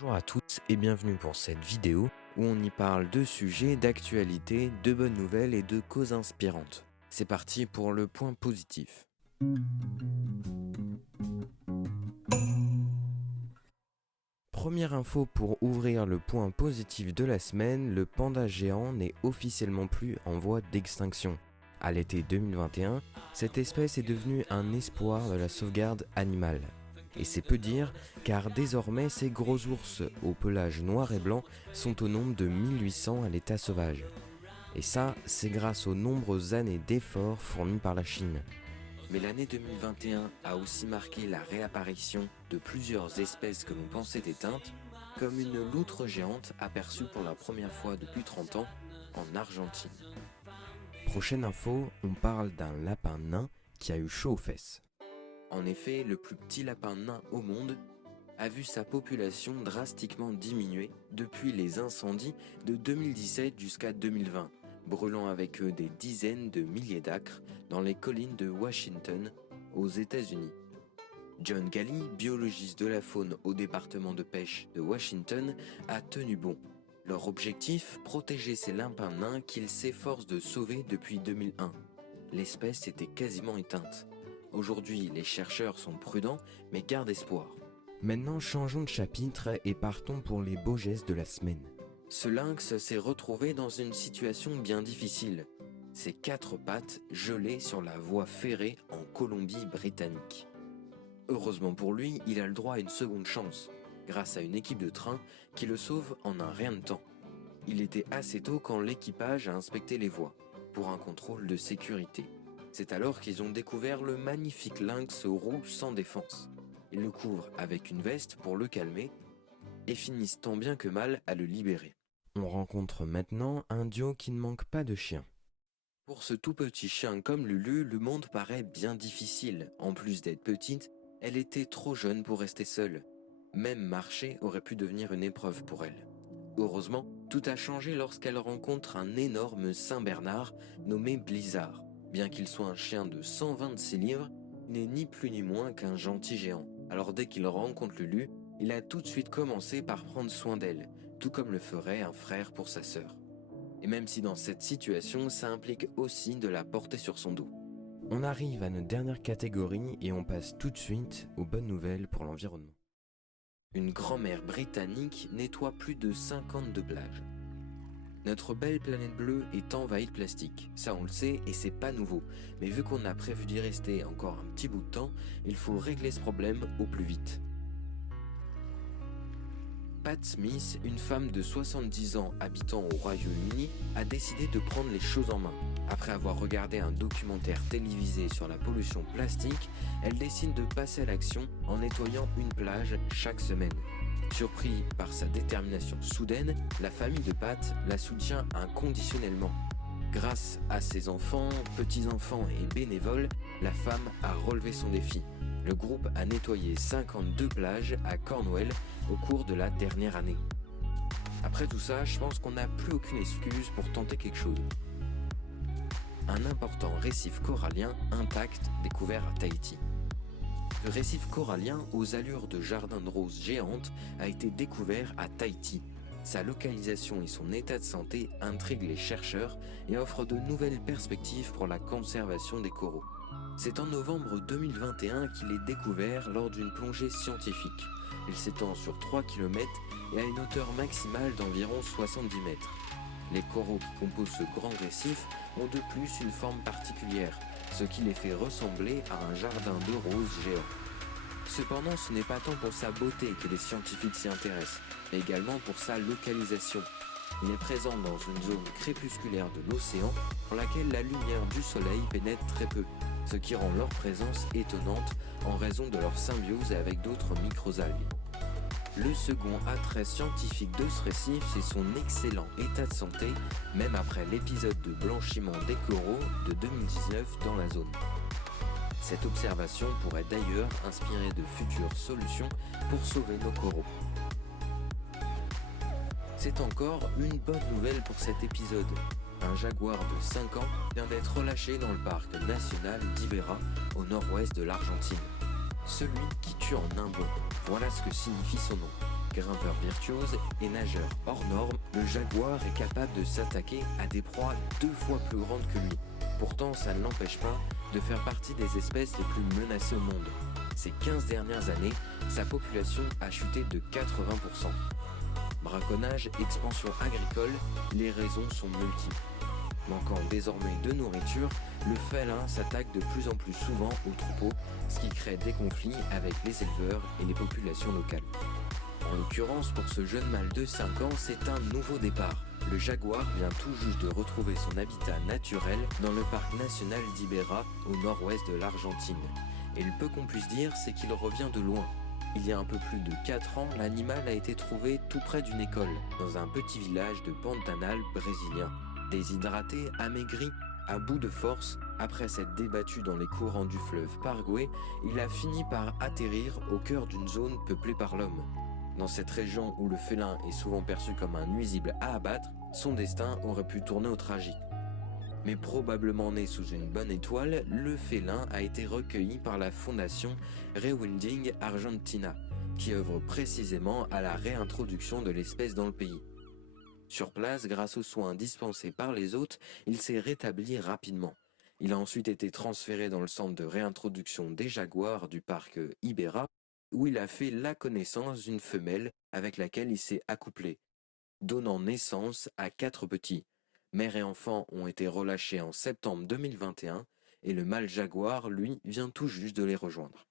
Bonjour à tous et bienvenue pour cette vidéo où on y parle de sujets, d'actualité, de bonnes nouvelles et de causes inspirantes. C'est parti pour le point positif. Première info pour ouvrir le point positif de la semaine, le panda géant n'est officiellement plus en voie d'extinction. À l'été 2021, cette espèce est devenue un espoir de la sauvegarde animale. Et c'est peu dire, car désormais ces gros ours au pelage noir et blanc sont au nombre de 1800 à l'état sauvage. Et ça, c'est grâce aux nombreuses années d'efforts fournis par la Chine. Mais l'année 2021 a aussi marqué la réapparition de plusieurs espèces que l'on pensait éteintes, comme une loutre géante aperçue pour la première fois depuis 30 ans en Argentine. Prochaine info, on parle d'un lapin nain qui a eu chaud aux fesses. En effet, le plus petit lapin nain au monde a vu sa population drastiquement diminuer depuis les incendies de 2017 jusqu'à 2020, brûlant avec eux des dizaines de milliers d'acres dans les collines de Washington, aux États-Unis. John Galley, biologiste de la faune au département de pêche de Washington, a tenu bon. Leur objectif, protéger ces lapins nains qu'ils s'efforcent de sauver depuis 2001. L'espèce était quasiment éteinte. Aujourd'hui, les chercheurs sont prudents, mais gardent espoir. Maintenant, changeons de chapitre et partons pour les beaux gestes de la semaine. Ce lynx s'est retrouvé dans une situation bien difficile. Ses 4 pattes gelées sur la voie ferrée en Colombie-Britannique. Heureusement pour lui, il a le droit à une seconde chance, grâce à une équipe de train qui le sauve en un rien de temps. Il était assez tôt quand l'équipage a inspecté les voies, pour un contrôle de sécurité. C'est alors qu'ils ont découvert le magnifique lynx roux sans défense. Ils le couvrent avec une veste pour le calmer et finissent tant bien que mal à le libérer. On rencontre maintenant un duo qui ne manque pas de chiens. Pour ce tout petit chien comme Lulu, le monde paraît bien difficile. En plus d'être petite, elle était trop jeune pour rester seule. Même marcher aurait pu devenir une épreuve pour elle. Heureusement, tout a changé lorsqu'elle rencontre un énorme Saint-Bernard nommé Blizzard. Bien qu'il soit un chien de 126 livres, il n'est ni plus ni moins qu'un gentil géant. Alors dès qu'il rencontre Lulu, il a tout de suite commencé par prendre soin d'elle, tout comme le ferait un frère pour sa sœur. Et même si dans cette situation, ça implique aussi de la porter sur son dos. On arrive à notre dernière catégorie et on passe tout de suite aux bonnes nouvelles pour l'environnement. Une grand-mère britannique nettoie plus de 52 plages. Notre belle planète bleue est envahie de plastique, ça on le sait et c'est pas nouveau, mais vu qu'on a prévu d'y rester encore un petit bout de temps, il faut régler ce problème au plus vite. Pat Smith, une femme de 70 ans habitant au Royaume-Uni, a décidé de prendre les choses en main. Après avoir regardé un documentaire télévisé sur la pollution plastique, elle décide de passer à l'action en nettoyant une plage chaque semaine. Surpris par sa détermination soudaine, la famille de Pat la soutient inconditionnellement. Grâce à ses enfants, petits-enfants et bénévoles, la femme a relevé son défi. Le groupe a nettoyé 52 plages à Cornwall au cours de la dernière année. Après tout ça, je pense qu'on n'a plus aucune excuse pour tenter quelque chose. Un important récif corallien intact découvert à Tahiti. Le récif corallien aux allures de jardin de roses géantes a été découvert à Tahiti. Sa localisation et son état de santé intriguent les chercheurs et offrent de nouvelles perspectives pour la conservation des coraux. C'est en novembre 2021 qu'il est découvert lors d'une plongée scientifique. Il s'étend sur 3 km et a une hauteur maximale d'environ 70 mètres. Les coraux qui composent ce grand récif ont de plus une forme particulière, ce qui les fait ressembler à un jardin de roses géant. Cependant, ce n'est pas tant pour sa beauté que les scientifiques s'y intéressent, mais également pour sa localisation. Il est présent dans une zone crépusculaire de l'océan dans laquelle la lumière du soleil pénètre très peu, ce qui rend leur présence étonnante en raison de leur symbiose avec d'autres microalgues. Le second attrait scientifique de ce récif, c'est son excellent état de santé, même après l'épisode de blanchiment des coraux de 2019 dans la zone. Cette observation pourrait d'ailleurs inspirer de futures solutions pour sauver nos coraux. C'est encore une bonne nouvelle pour cet épisode. Un jaguar de 5 ans vient d'être relâché dans le parc national d'Ibera, au nord-ouest de l'Argentine. Celui qui tue en un bond, voilà ce que signifie son nom. Grimpeur virtuose et nageur hors norme, le jaguar est capable de s'attaquer à des proies 2 fois plus grandes que lui. Pourtant, ça ne l'empêche pas de faire partie des espèces les plus menacées au monde. Ces 15 dernières années, sa population a chuté de 80%. Braconnage, expansion agricole, les raisons sont multiples. Manquant désormais de nourriture, le félin s'attaque de plus en plus souvent aux troupeaux, ce qui crée des conflits avec les éleveurs et les populations locales. En l'occurrence, pour ce jeune mâle de 5 ans, c'est un nouveau départ. Le jaguar vient tout juste de retrouver son habitat naturel dans le parc national d'Iberá, au nord-ouest de l'Argentine. Et le peu qu'on puisse dire, c'est qu'il revient de loin. Il y a un peu plus de 4 ans, l'animal a été trouvé tout près d'une école, dans un petit village de Pantanal brésilien. Déshydraté, amaigri, à bout de force, après s'être débattu dans les courants du fleuve Paraguay, il a fini par atterrir au cœur d'une zone peuplée par l'homme. Dans cette région où le félin est souvent perçu comme un nuisible à abattre, son destin aurait pu tourner au tragique. Mais probablement né sous une bonne étoile, le félin a été recueilli par la fondation Rewilding Argentina, qui œuvre précisément à la réintroduction de l'espèce dans le pays. Sur place, grâce aux soins dispensés par les hôtes, il s'est rétabli rapidement. Il a ensuite été transféré dans le centre de réintroduction des jaguars du parc Iberá, où il a fait la connaissance d'une femelle avec laquelle il s'est accouplé, donnant naissance à 4 petits. Mère et enfant ont été relâchés en septembre 2021 et le mâle jaguar, lui, vient tout juste de les rejoindre.